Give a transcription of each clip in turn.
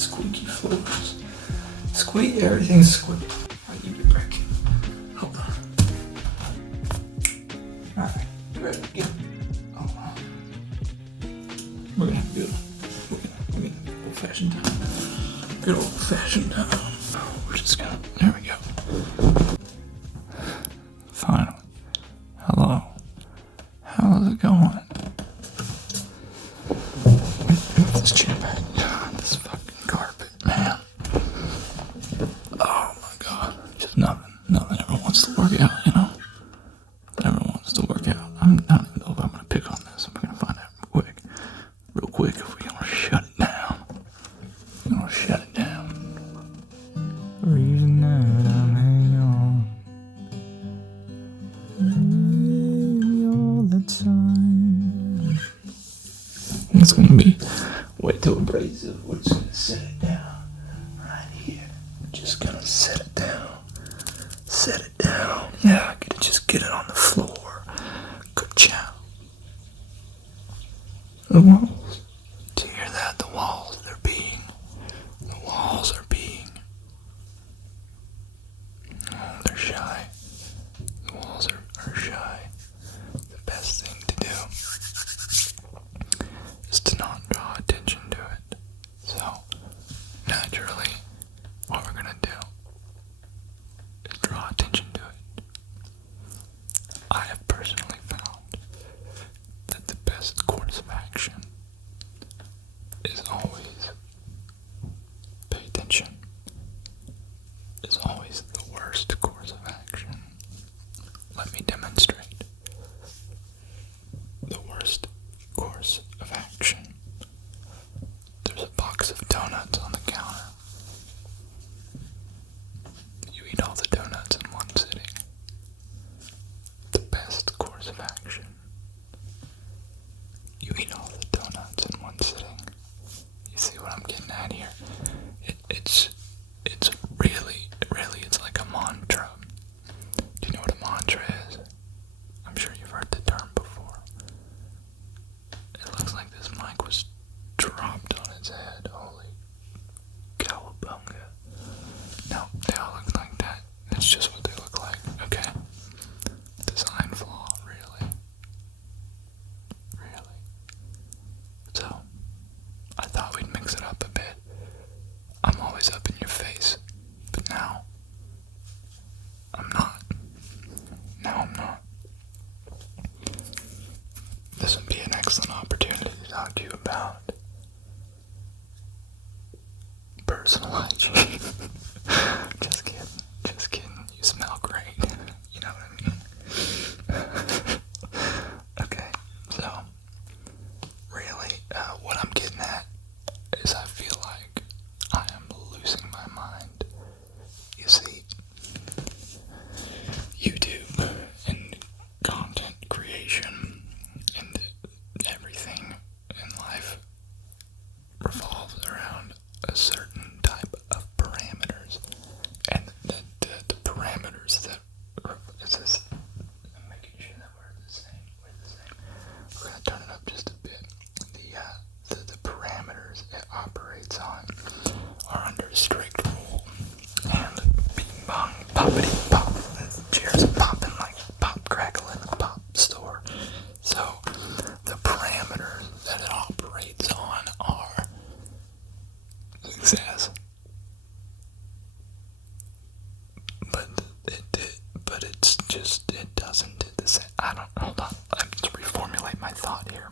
squeaky floors. Squeak, everything's squeaky. I'll give you a break. Hold on. Alright, you ready? Get up. Hold on. We're gonna have a good old-fashioned time. Good old-fashioned time. We're just gonna, there we go. Finally. Hello. How's it going? Move this chair back. This fucking carpet, man. Oh my god. Just nothing ever wants to work out, you know? Never wants to work out. I don't even know if I'm gonna pick on this. I'm gonna find out real quick if we're gonna shut it down. We're gonna shut it down. Reason that I'm hanging on. All the time. It's gonna be way too abrasive. We're just gonna set it down right here. We're just gonna set it down. Set it down. Yeah, just get it on the floor. Good job. The walls. Do you hear that? The walls, they're being. The walls are being. Oh, they're shy. The walls are shy. The best thing to do is to not draw attention to it. So, naturally, what we're gonna do is draw attention to it. I have personally found that the best course of action is always pay attention. Is always the worst course of action. Let me demonstrate. The worst course of action. There's a box of donuts on the counter. You eat all the donuts in one sitting. The best course of action. You eat all the donuts in one sitting. You see what I'm getting at here? It's really, it's like a mantra. Do you know what a mantra is? I'm sure you've heard the term before. It looks like this mic was dropped on its head. Holy cowabunga. No, they all look like that. That's just what they look like, okay? Design flaw, really. So, I thought we'd mix it up a bit. I'm always up in your face, but now, I'm not. Now I'm not. This would be an excellent opportunity to talk to you about personal hygiene. Just kidding. You smell great. You know what I mean? Okay, so, really, what I'm getting at is I feel like I am losing my mind. You see, YouTube and content creation and everything in life revolves around a certain type of parameters, and the parameters that is this. I'm making sure that we're the same. We're gonna turn it up just a bit. The parameters it operates on are under strict rule, and bing bong poppity pop. The chairs are popping like pop crackle in the pop store. So the parameters that it operates on are success. But it's just, it doesn't do the same. Hold on, let's reformulate my thought here.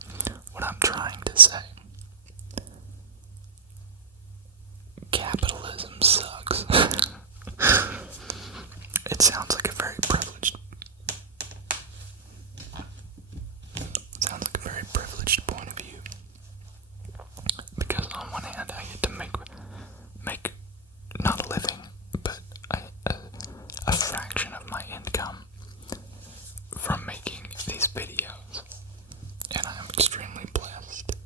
What I'm trying to say. Capitalism sucks. It sounds like a very privileged point of view. Because on one hand I get to make not a living, but a fraction of my income from making these videos. And I am extremely blessed.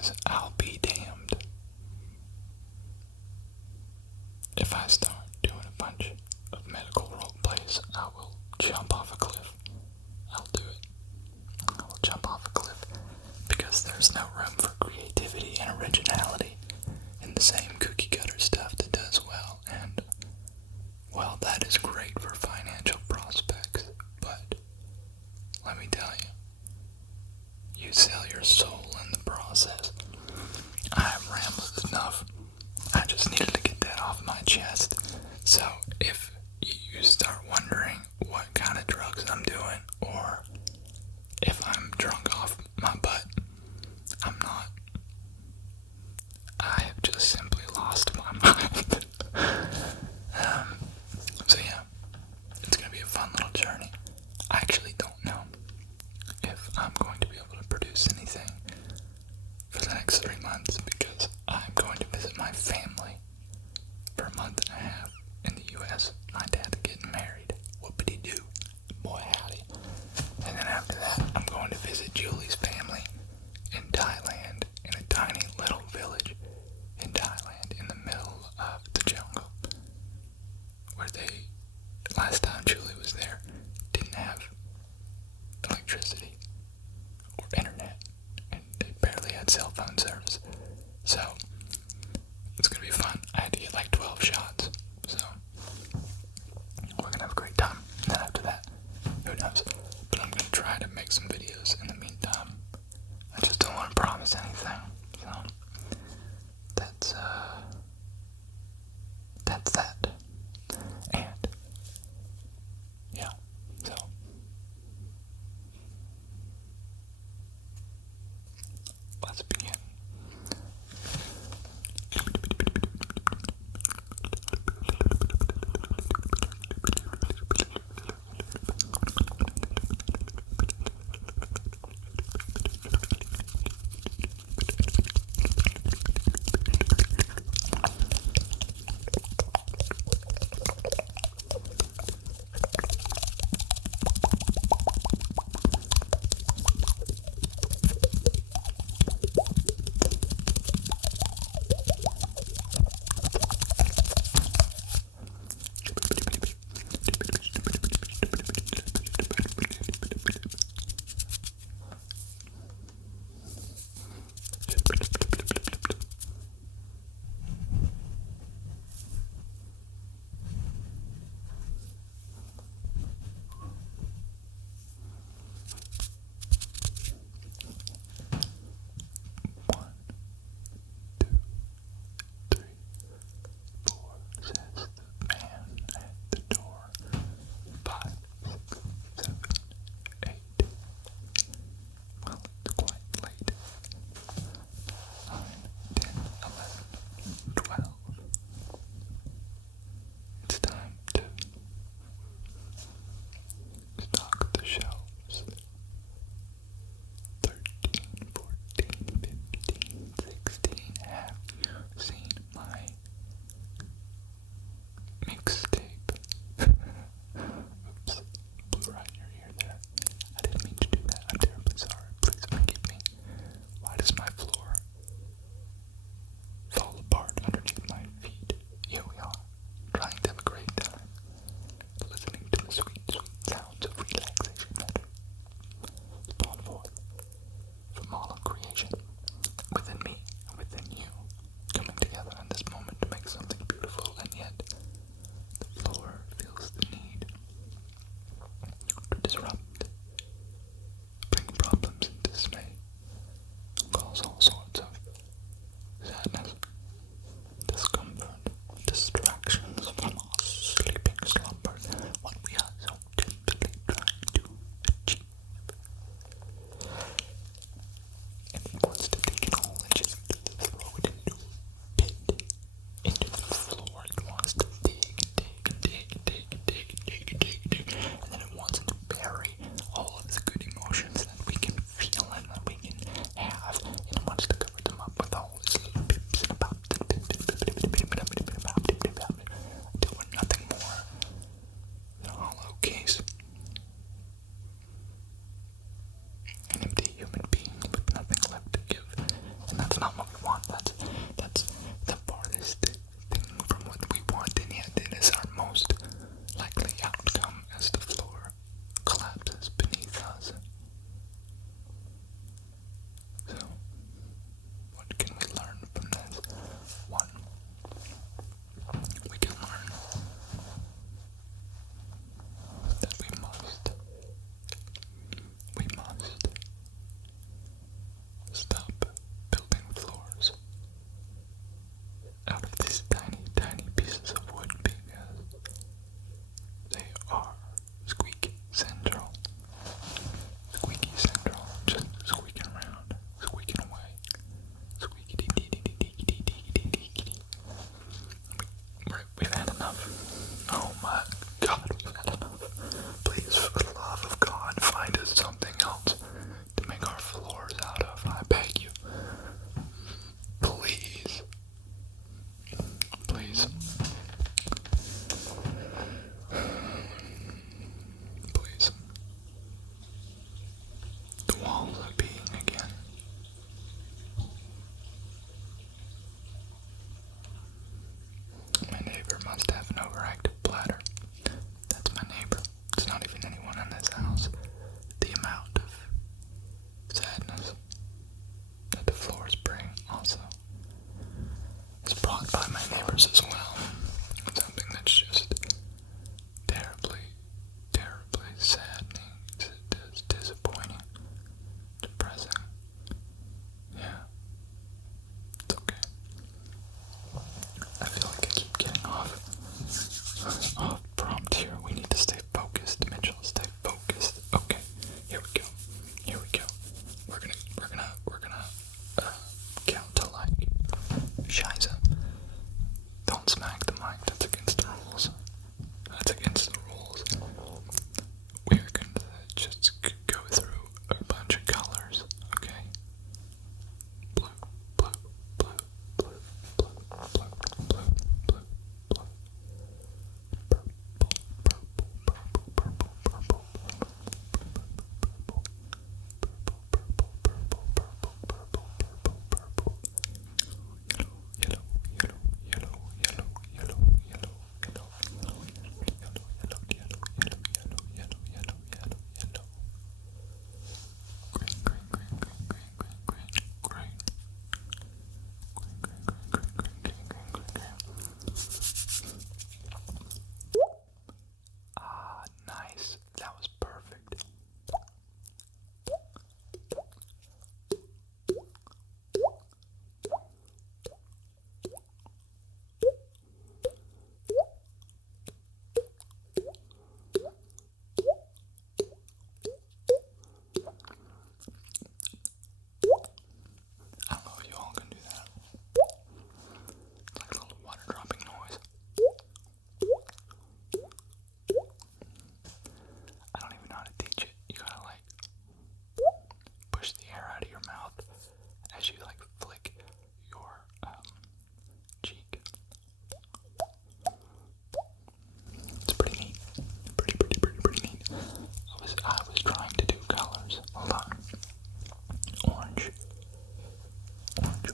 because I'll be damned if I start doing a bunch of medical role plays. I will jump off a cliff. I'll do it. I will jump off a cliff because there's no room for creativity and originality in the same cookie cutter stuff that does well. And well, that is great for financial prospects, but let me tell you, you sell your soul in the process. I have rambled enough. I just needed to get that off my chest. So if you start wondering what kind of drugs I'm doing, or if I'm drunk off my butt, I'm not. I have just simply lost my mind. So yeah, it's going to be a fun little journey. I actually don't know if I'm going to be able to produce anything for the next 3 months because I'm going to visit my family for a month and a half in the U.S. My dad's getting married. Whoopity-doo. Boy, howdy. And then after that, I'm going to visit Julie's family in Thailand, in a tiny little village in Thailand in the middle of the jungle, where they, last time Julie was there, didn't have electricity or internet, and they barely had cell phone service. So it's gonna be fun. I had to get like 12 shots, so we're gonna have a great time. And then after that, who knows? But I'm gonna try to make some videos in the meantime. I just don't want to promise anything. So that's that. And yeah, so let's begin. stop building floors out of these tiny, tiny pieces of wood because they are squeaky central. Squeaky central, just squeaking around, squeaking away. Squeaky dee dee dee dee dee dee dee dee dee. We've had enough. Oh my God, we've had enough. Please, for the love of God, find us something else to make our floors out of. I beg you. Please. Please. Please. The walls are peeing again. My neighbor must have an overactive bladder. That's my neighbor. It's not even anyone in this house. The amount of sadness that the floors bring also is brought by my neighbors as well. Something that's just terribly, terribly saddening, disappointing, depressing. Yeah, it's okay. I feel like I keep getting off prompt here. We need to stay focused, Mitchell. Stay focused. Okay, here we go. Here we go. We're gonna count to like Shiza. Don't smack the mic. That's against the rules. That's against the rules. We're going to just go through a bunch of colors, okay? Blue, blue, blue, blue, blue, blue, blue, blue, blue. Nice. That was perfect. I don't know if you all can do that. It's like a little water dropping noise. I don't even know how to teach it. You gotta like push the air out of your mouth as you like flick your cheek. It's pretty neat. Pretty neat. I was trying to do colors. Hold on. Orange. Orange.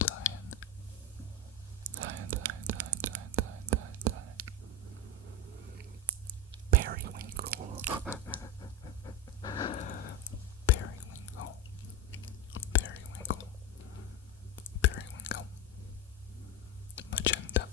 Cyan. Periwinkle. Magenta.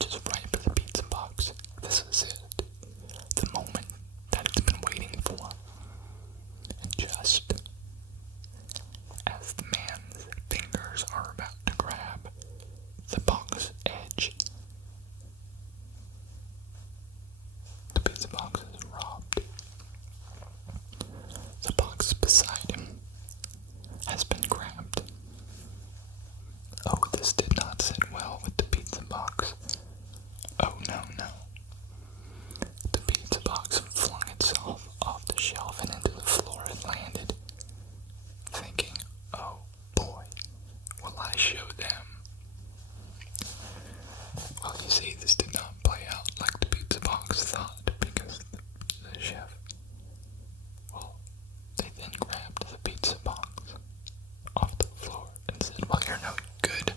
just right for the pizza box. This is it. The moment that it's been waiting for. And just as the man's fingers are about to grab the box edge, the pizza box is robbed. The box beside him has been grabbed. Oh, this did not sit well with the pizza box. Oh, no. The pizza box flung itself off the shelf and into the floor it landed, thinking, oh boy, will I show them. Well, you see, this did not play out like the pizza box thought, because the chef, well, they then grabbed the pizza box off the floor and said, well, you're no good.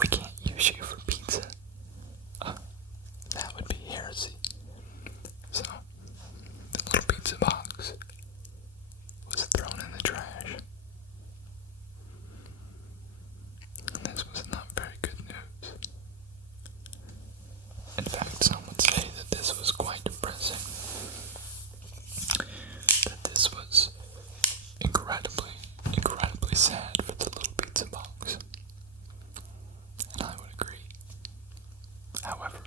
We can't use you for pizza. That would be heresy. So, the little pizza box was thrown in the trash. And this was not very good news. In fact, some would say that this was quite depressing. That this was incredibly sad for the little pizza box. And I would agree. However,